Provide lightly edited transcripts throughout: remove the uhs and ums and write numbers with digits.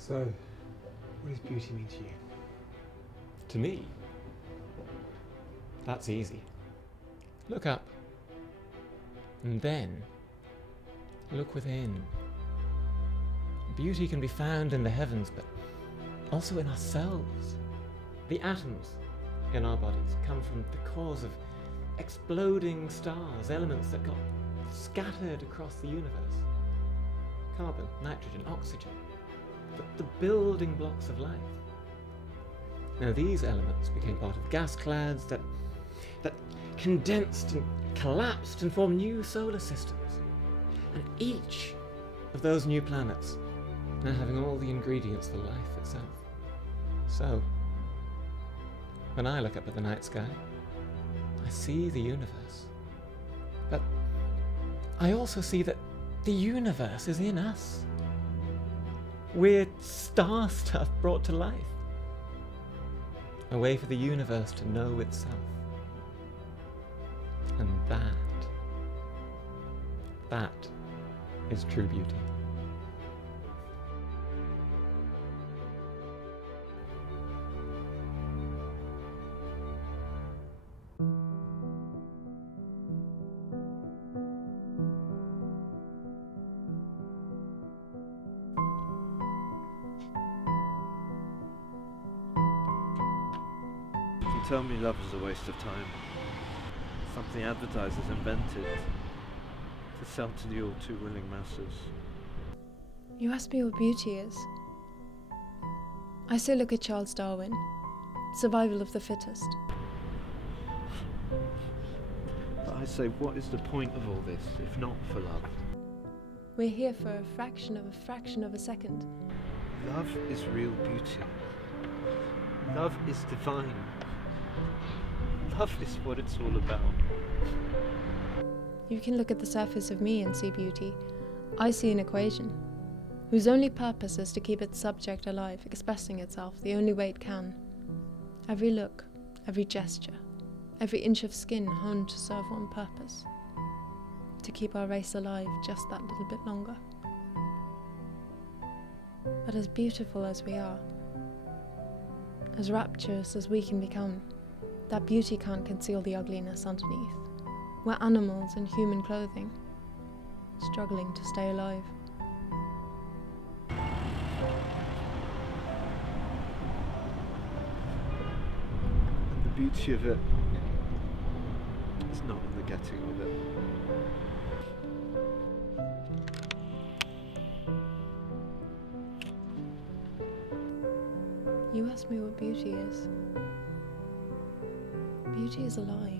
So, what does beauty mean to you? To me, that's easy. Look up, and then look within. Beauty can be found in the heavens, but also in ourselves. The atoms in our bodies come from the cause of exploding stars, elements that got scattered across the universe. Carbon, nitrogen, oxygen, the building blocks of life. Now these elements became part of gas clouds that condensed and collapsed and formed new solar systems. And each of those new planets now having all the ingredients for life itself. So, when I look up at the night sky, I see the universe. But I also see that the universe is in us. We're star stuff brought to life. A way for the universe to know itself. And that is true beauty. You tell me love is a waste of time. Something advertisers invented to sell to the all too willing masses. You ask me what beauty is. I say look at Charles Darwin. Survival of the fittest. But I say, what is the point of all this, if not for love? We're here for a fraction of a second. Love is real beauty. Love is divine. Love is what it's all about. You can look at the surface of me and see beauty. I see an equation, whose only purpose is to keep its subject alive, expressing itself the only way it can. Every look, every gesture, every inch of skin honed to serve one purpose. To keep our race alive just that little bit longer. But as beautiful as we are, as rapturous as we can become, that beauty can't conceal the ugliness underneath. We're animals in human clothing, struggling to stay alive. And the beauty of it is not in the getting of it. You asked me what beauty is. Beauty is a lie.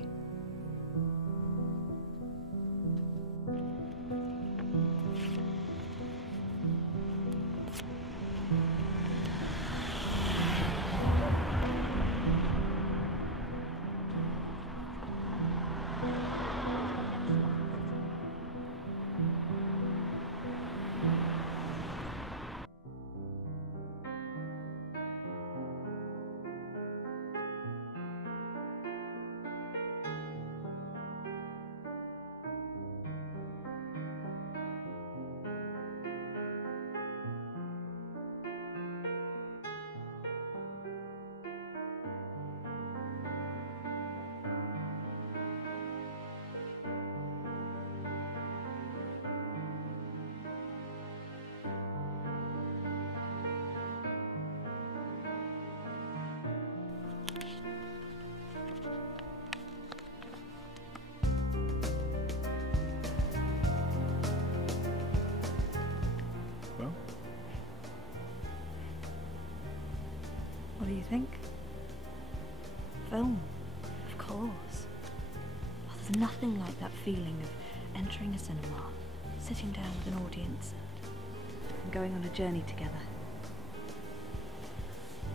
What do you think? Film, of course. Oh, there's nothing like that feeling of entering a cinema, sitting down with an audience and going on a journey together.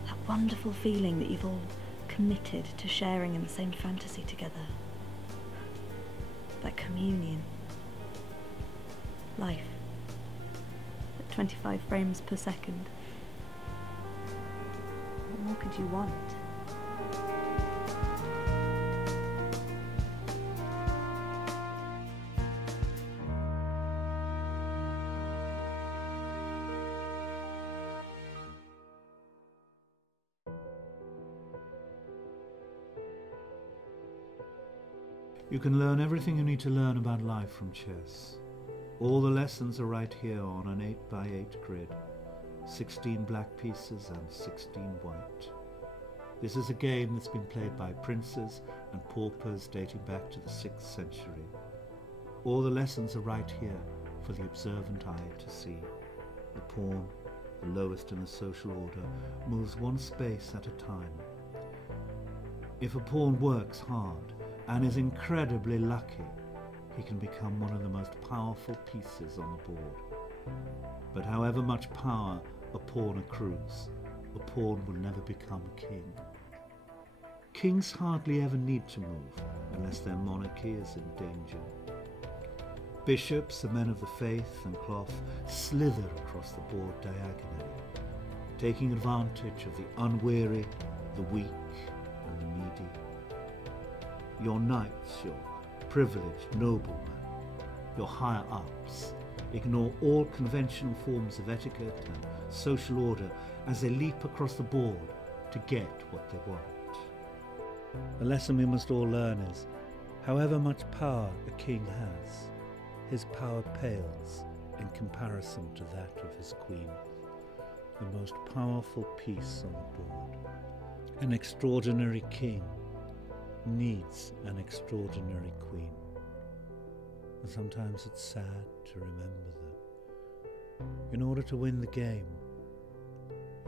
That wonderful feeling that you've all committed to sharing in the same fantasy together. That communion. Life. At 25 frames per second. What more could you want? You can learn everything you need to learn about life from chess. All the lessons are right here on an 8x8 grid. 16 black pieces and 16 white. This is a game that's been played by princes and paupers dating back to the 6th century. All the lessons are right here for the observant eye to see. The pawn, the lowest in the social order, moves one space at a time. If a pawn works hard and is incredibly lucky, he can become one of the most powerful pieces on the board. But however much power a pawn accrues, a pawn will never become a king. Kings hardly ever need to move unless their monarchy is in danger. Bishops, the men of the faith and cloth, slither across the board diagonally, taking advantage of the unwary, the weak and the needy. Your knights, your privileged noblemen, your higher-ups, ignore all conventional forms of etiquette and social order as they leap across the board to get what they want. The lesson we must all learn is, however much power a king has, his power pales in comparison to that of his queen, the most powerful piece on the board. An extraordinary king needs an extraordinary queen. And sometimes it's sad to remember that in order to win the game,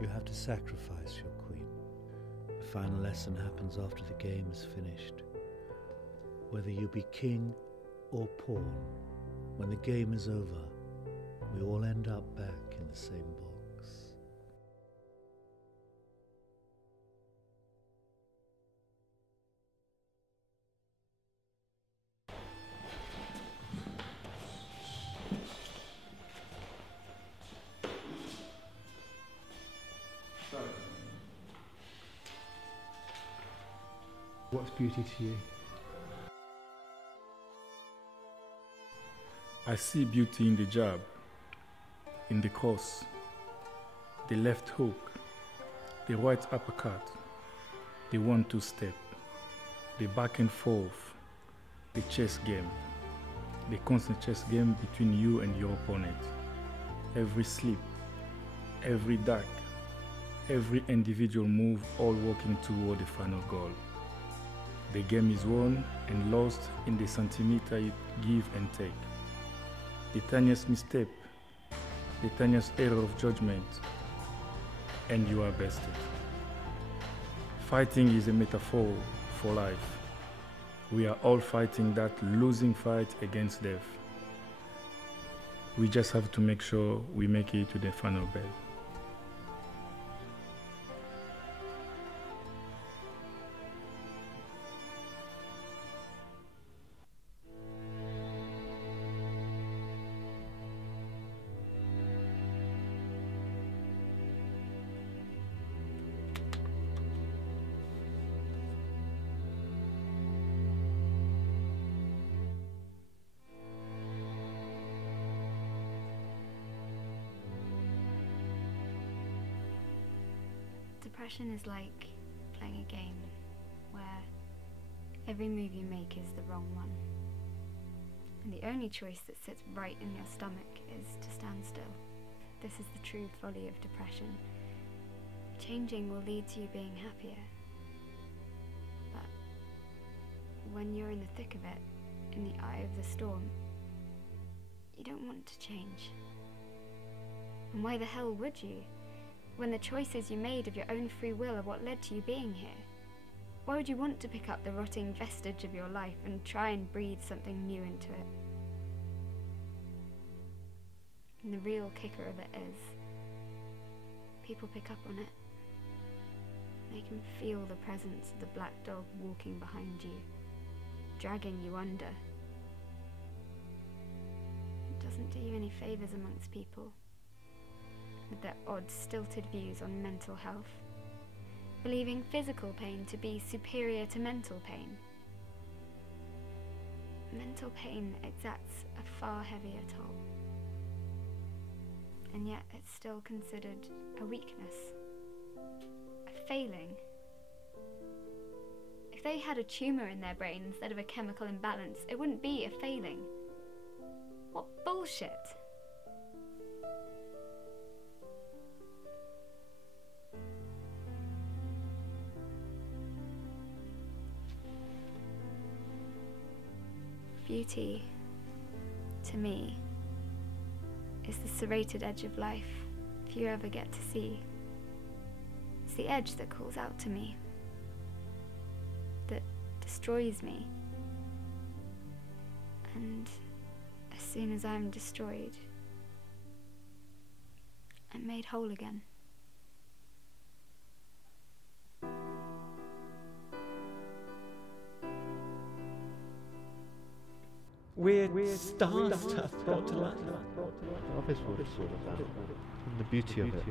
you have to sacrifice your queen. The final lesson happens after the game is finished. Whether you be king or pawn, when the game is over, we all end up back in the same box. What's beauty to you? I see beauty in the jab, in the cross, the left hook, the right uppercut, the 1-2 step, the back and forth, the chess game, the constant chess game between you and your opponent. Every slip, every duck, every individual move, all working toward the final goal. The game is won and lost in the centimeter you give and take. The tiniest misstep, the tiniest error of judgment, and you are bested. Fighting is a metaphor for life. We are all fighting that losing fight against death. We just have to make sure we make it to the final bell. Depression is like playing a game where every move you make is the wrong one. And the only choice that sits right in your stomach is to stand still. This is the true folly of depression. Changing will lead to you being happier. But when you're in the thick of it, in the eye of the storm, you don't want to change. And why the hell would you? When the choices you made of your own free will are what led to you being here? Why would you want to pick up the rotting vestige of your life and try and breathe something new into it? And the real kicker of it is, people pick up on it. They can feel the presence of the black dog walking behind you, dragging you under. It doesn't do you any favours amongst people, with their odd, stilted views on mental health, believing physical pain to be superior to mental pain. Mental pain exacts a far heavier toll, and yet it's still considered a weakness, a failing. If they had a tumour in their brain instead of a chemical imbalance, it wouldn't be a failing. What bullshit! Beauty, to me, is the serrated edge of life, if you ever get to see. It's the edge that calls out to me, that destroys me. And as soon as I'm destroyed, I'm made whole again. Weird star stuff brought to life. Love is what it's all about. And the beauty of it.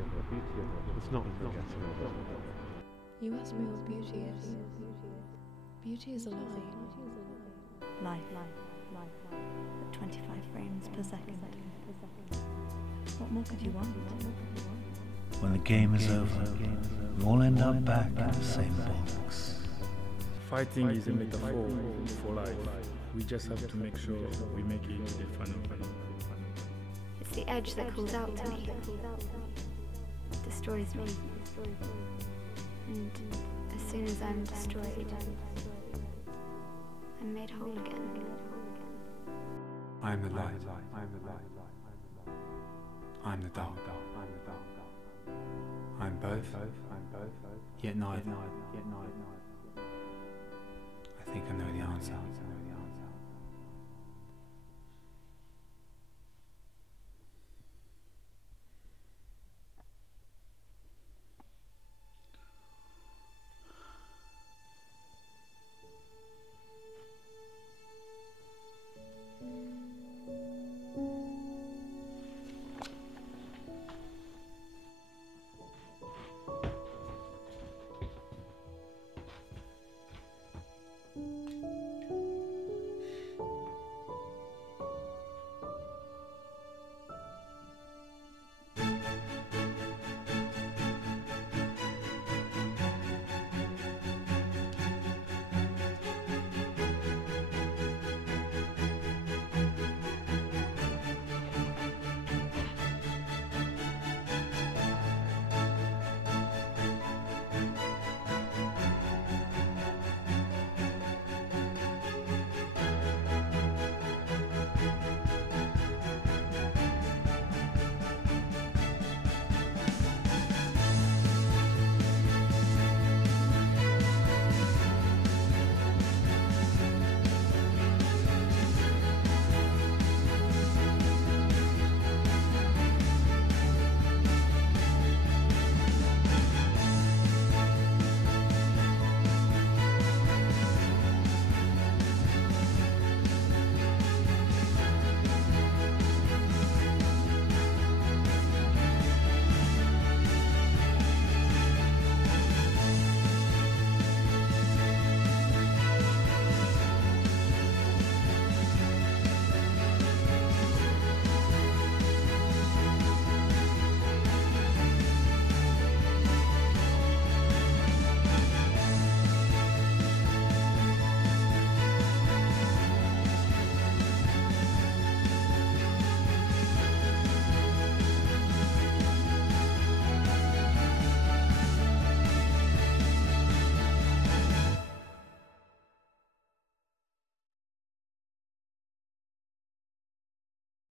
It's not in the getting of it. You asked me what beauty is. Beauty is a lie. Life. At 25 frames per second. What more could you want? When the game is over, we all end up back in the same box. Fighting is a metaphor for life. We just have to make sure we make it the fun of it. It's the edge that calls out to me, destroys me. And as soon as I'm destroyed, I'm made whole again. I am the light. I am the dark. I am both, yet neither. I think I know the answer.